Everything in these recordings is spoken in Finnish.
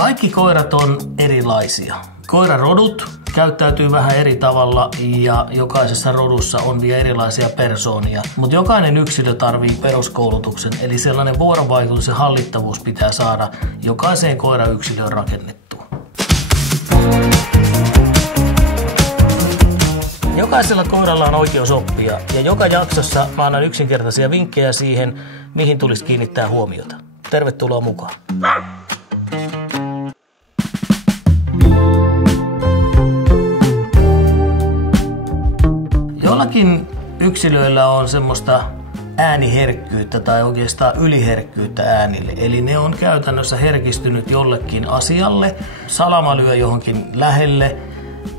Kaikki koirat on erilaisia. Koirarodut käyttäytyy vähän eri tavalla ja jokaisessa rodussa on vielä erilaisia persoonia. Mutta jokainen yksilö tarvii peruskoulutuksen, eli sellainen vuorovaikutus ja hallittavuus pitää saada jokaiseen koirayksilöön rakennettua. Jokaisella koiralla on oikeus oppia ja joka jaksossa mä annan yksinkertaisia vinkkejä siihen, mihin tulisi kiinnittää huomiota. Tervetuloa mukaan! Jollakin yksilöillä on semmoista ääniherkkyyttä tai oikeastaan yliherkkyyttä äänille. Eli ne on käytännössä herkistynyt jollekin asialle, salama lyö johonkin lähelle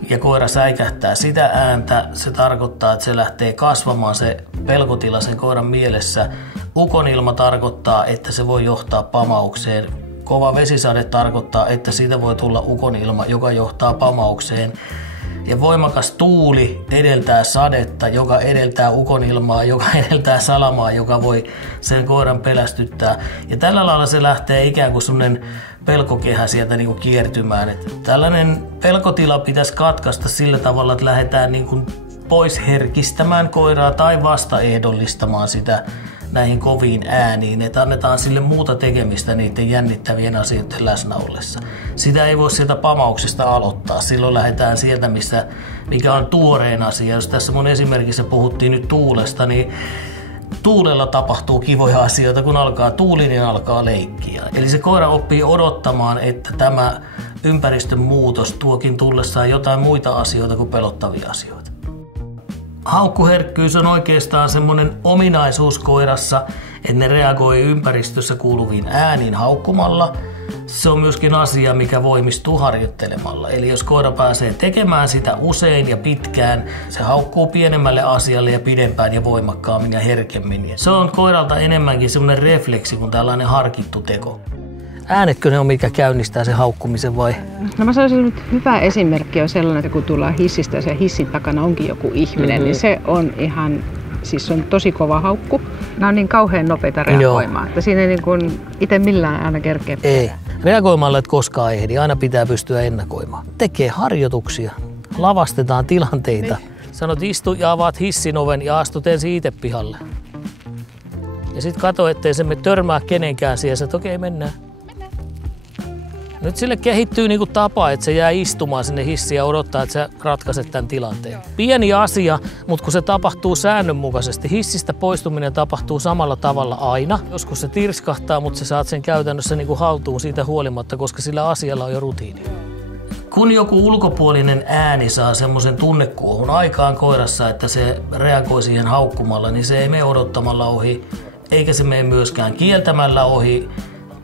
ja koira säikähtää sitä ääntä. Se tarkoittaa, että se lähtee kasvamaan se pelkotila sen koiran mielessä. Ukonilma tarkoittaa, että se voi johtaa pamaukseen. Kova vesisade tarkoittaa, että siitä voi tulla ukonilma, joka johtaa pamaukseen. Ja voimakas tuuli edeltää sadetta, joka edeltää ukonilmaa, joka edeltää salamaa, joka voi sen koiran pelästyttää. Ja tällä lailla se lähtee ikään kuin semmoinen pelkokehä sieltä niin kuin kiertymään. Että tällainen pelkotila pitäisi katkaista sillä tavalla, että lähdetään niin kuin pois herkistämään koiraa tai vastaehdollistamaan sitä näihin koviin ääniin, että annetaan sille muuta tekemistä niiden jännittävien asioiden läsnä ollessa. Sitä ei voi sieltä pamauksesta aloittaa. Silloin lähdetään sieltä, mikä on tuoreen asia. Jos tässä mun esimerkissä puhuttiin nyt tuulesta, niin tuulella tapahtuu kivoja asioita. Kun alkaa tuuli, niin alkaa leikkiä. Eli se koira oppii odottamaan, että tämä ympäristön muutos tuokin tullessaan jotain muita asioita kuin pelottavia asioita. Haukkuherkkyys on oikeastaan semmoinen ominaisuus koirassa, että ne reagoi ympäristössä kuuluviin ääniin haukkumalla. Se on myöskin asia, mikä voimistuu harjoittelemalla. Eli jos koira pääsee tekemään sitä usein ja pitkään, se haukkuu pienemmälle asialle ja pidempään ja voimakkaammin ja herkemmin. Se on koiralta enemmänkin semmoinen refleksi kuin tällainen harkittu teko. Äänetkö ne on, mikä käynnistää sen haukkumisen vai? No mä sanoisin, että hyvä esimerkki on sellainen, että kun tullaan hissistä ja sen hissin takana onkin joku ihminen, niin se on ihan, siis on tosi kova haukku. Nämä on niin kauhean nopeita reagoimaan, että siinä ei niin kuin itse millään aina kerkeä. Ei. Reagoimalla et koskaan ehdi, aina pitää pystyä ennakoimaan. Tekee harjoituksia, lavastetaan tilanteita. Sanot istu ja avaat hissin oven ja astut ensin itse pihalle. Ja sit kato, ettei se me törmää kenenkään siihen, että okei, mennään. Nyt sille kehittyy niinku tapa, että se jää istumaan sinne hissiin ja odottaa, että sä ratkaiset tämän tilanteen. Pieni asia, mutta kun se tapahtuu säännönmukaisesti, hissistä poistuminen tapahtuu samalla tavalla aina. Joskus se tirskahtaa, mutta sä saat sen käytännössä niinku haltuun siitä huolimatta, koska sillä asialla on jo rutiini. Kun joku ulkopuolinen ääni saa semmoisen tunnekuohun aikaan koirassa, että se reagoi siihen haukkumalla, niin se ei mene odottamalla ohi, eikä se mene myöskään kieltämällä ohi.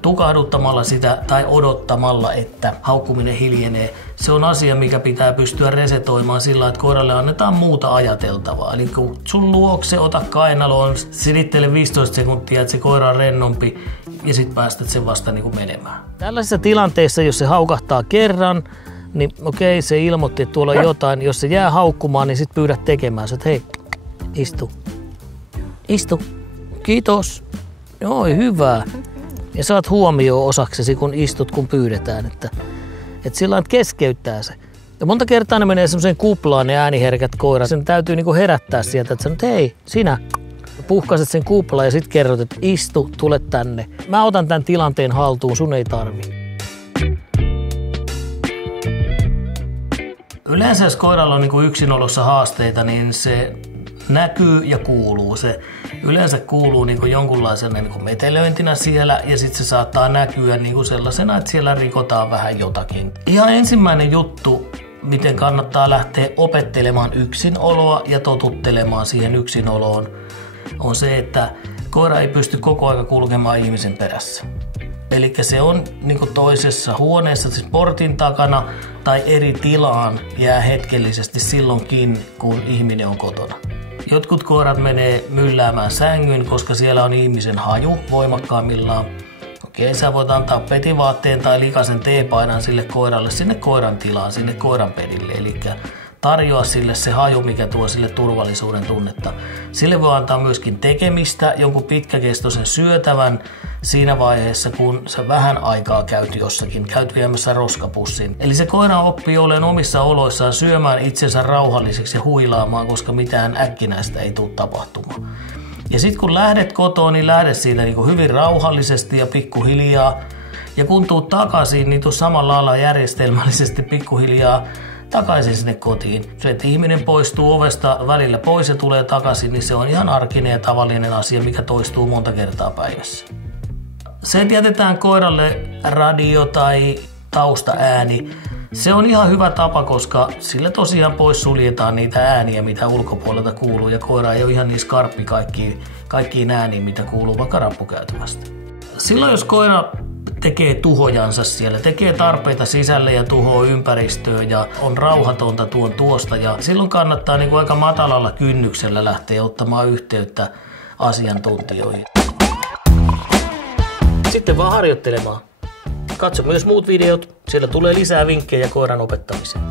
Tukahduttamalla sitä tai odottamalla, että haukkuminen hiljenee. Se on asia, mikä pitää pystyä resetoimaan sillä, että koiralle annetaan muuta ajateltavaa. Eli kun sun luokse, ota kainaloon, silittele 15 sekuntia, että se koira on rennompi ja sit päästät sen vasta niin kuin menemään. Tällaisissa tilanteissa, jos se haukahtaa kerran, niin okei, se ilmoitti, että tuolla on jotain. Jos se jää haukkumaan, niin sit pyydät tekemään. Sä, että hei, istu. Istu. Kiitos. Joo, hyvä. Ja saat huomioon osaksesi, kun istut, kun pyydetään, että sillä että keskeyttää se. Ja monta kertaa ne menee semmoiseen kuplaan, ne ääniherkät koirat. Sen täytyy niinku herättää sieltä, että sanot, hei, sinä. Puhkaset sen kuplaan ja sitten kerrot, että istu, tule tänne. Mä otan tämän tilanteen haltuun, sun ei tarvi. Yleensä jos koiralla on niinku yksinolossa haasteita, niin se näkyy ja kuuluu. Se yleensä kuuluu niinku jonkunlaisena niinku metelöintinä siellä ja sitten se saattaa näkyä niinku sellaisena, että siellä rikotaan vähän jotakin. Ihan ensimmäinen juttu, miten kannattaa lähteä opettelemaan yksinoloa ja totuttelemaan siihen yksinoloon, on se, että koira ei pysty koko ajan kulkemaan ihmisen perässä. Eli se on niinku toisessa huoneessa, siis portin takana tai eri tilaan jää hetkellisesti silloinkin, kun ihminen on kotona. Jotkut koirat menee mylläämään sängyn, koska siellä on ihmisen haju voimakkaimmillaan. Okei, sä voit antaa petivaatteen tai likaisen teepaidan sille koiralle sinne koiran tilaan, sinne koiran pedille. Eli tarjoa sille se haju, mikä tuo sille turvallisuuden tunnetta. Sille voi antaa myöskin tekemistä, jonkun pitkäkestoisen syötävän siinä vaiheessa, kun sä vähän aikaa käyt jossakin, käyt viemässä roskapussiin. Eli se koira oppii olemaan omissa oloissaan, syömään itsensä rauhalliseksi ja huilaamaan, koska mitään äkkinäistä ei tule tapahtumaan. Ja sitten kun lähdet kotoa, niin lähde siitä niin hyvin rauhallisesti ja pikkuhiljaa. Ja kun tuut takaisin, niin tuu samalla lailla järjestelmällisesti pikkuhiljaa takaisin sinne kotiin. Se, että ihminen poistuu ovesta välillä pois ja tulee takaisin, niin se on ihan arkinen ja tavallinen asia, mikä toistuu monta kertaa päivässä. Se, että jätetään koiralle radio tai taustaääni, se on ihan hyvä tapa, koska sillä tosiaan pois suljetaan niitä ääniä, mitä ulkopuolelta kuuluu, ja koira ei ole ihan niin skarppi kaikkiin ääniin, mitä kuuluu vaikka rappukäytävästä. Silloin, jos koira tekee tuhojansa siellä, tekee tarpeita sisälle ja tuhoaa ympäristöön ja on rauhatonta tuosta, ja silloin kannattaa niin kuin aika matalalla kynnyksellä lähteä ottamaan yhteyttä asiantuntijoihin. Sitten vaan harjoittelemaan. Katso myös muut videot, siellä tulee lisää vinkkejä koiran opettamiseen.